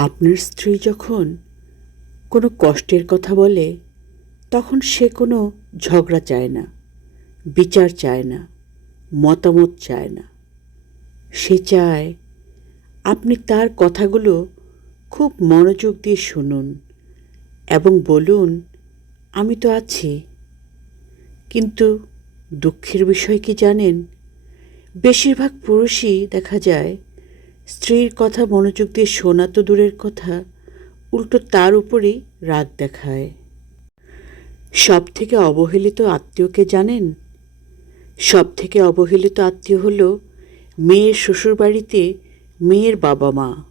আপনার স্ত্রী যখন কোনো কষ্টের কথা বলে তখন সে কোনো ঝগড়া চায় না, বিচার চায় না, মতামত চায় না। সে চায় আপনি তার কথাগুলো খুব মনোযোগ দিয়ে শুনুন এবং বলুন, আমি তো আছি। কিন্তু দুঃখের বিষয় কি জানেন, বেশিরভাগ পুরুষই দেখা যায় স্ত্রীর কথা মনোযোগ দিয়ে শোনা তো দূরের কথা, উল্টো তার উপরেই রাগ দেখায়। সব থেকে অবহেলিত আত্মীয়কে জানেন? সব থেকে অবহেলিত আত্মীয় হলো মেয়ের শ্বশুরবাড়িতে মেয়ের বাবা মা।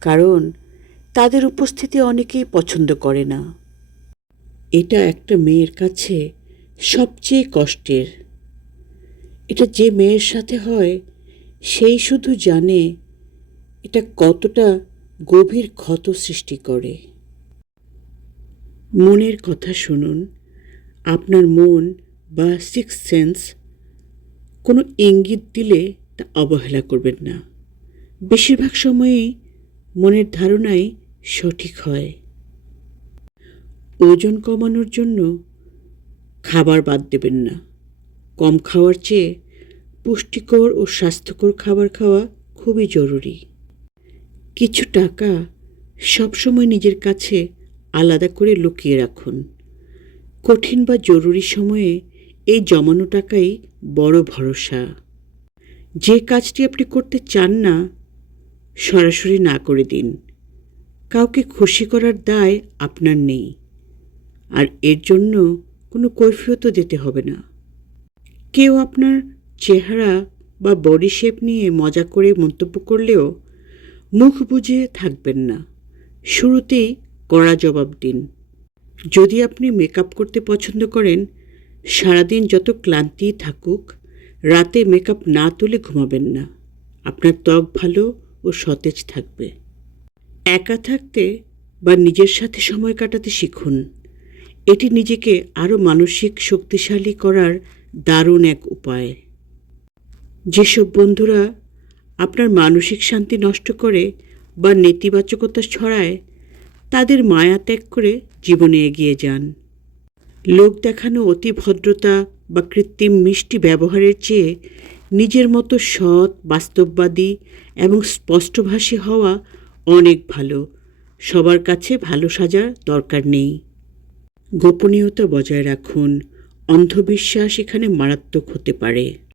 কারণ তাদের উপস্থিতি অনেকেই পছন্দ করে না। এটা একটা মেয়ের কাছে সবচেয়ে কষ্টের। এটা যে মেয়ের সাথে হয় সেই শুধু জানে এটা কতটা গভীর ক্ষত সৃষ্টি করে। মনের কথা শুনুন। আপনার মন বা সিক্স সেন্স কোনো ইঙ্গিত দিলে তা অবহেলা করবেন না। বেশিরভাগ সময়ই মনের ধারণাই সঠিক হয়। ওজন কমানোর জন্য খাবার বাদ দেবেন না। কম খাওয়ার চেয়ে পুষ্টিকর ও স্বাস্থ্যকর খাবার খাওয়া খুবই জরুরি। কিছু টাকা সবসময় নিজের কাছে আলাদা করে লুকিয়ে রাখুন। কঠিন বা জরুরি সময়ে এই জমানো টাকাই বড় ভরসা। যে কাজটি আপনি করতে চান না, সরাসরি না করে দিন। কাউকে খুশি করার দায় আপনার নেই, আর এর জন্য কোনো কৈফিয়তও দিতে হবে না। কেউ আপনার চেহারা বা বডি শেপ নিয়ে মজা করে মন্তব্য করলেও মুখ বুজে থাকবেন না। শুরুতেই কড়া জবাব দিন। যদি আপনি মেকআপ করতে পছন্দ করেন, সারাদিন যত ক্লান্তিই থাকুক, রাতে মেকআপ না তুলে ঘুমাবেন না। আপনার ত্বক ভালো ও সতেজ থাকবে। একা থাকতে বা নিজের সাথে সময় কাটাতে শিখুন। এটি নিজেকে আরও মানসিক শক্তিশালী করার দারুণ এক উপায়। যেসব বন্ধুরা আপনার মানসিক শান্তি নষ্ট করে বা নেতিবাচকতা ছড়ায়, তাদের মায়া ত্যাগ করে জীবনে এগিয়ে যান। লোক দেখানো অতি ভদ্রতা বা কৃত্রিম মিষ্টি ব্যবহারের চেয়ে নিজের মতো সৎ, বাস্তববাদী এবং স্পষ্টভাষী হওয়া অনেক ভালো। সবার কাছে ভালো সাজার দরকার নেই। গোপনীয়তা বজায় রাখুন। অন্ধবিশ্বাস এখানে মারাত্মক হতে পারে।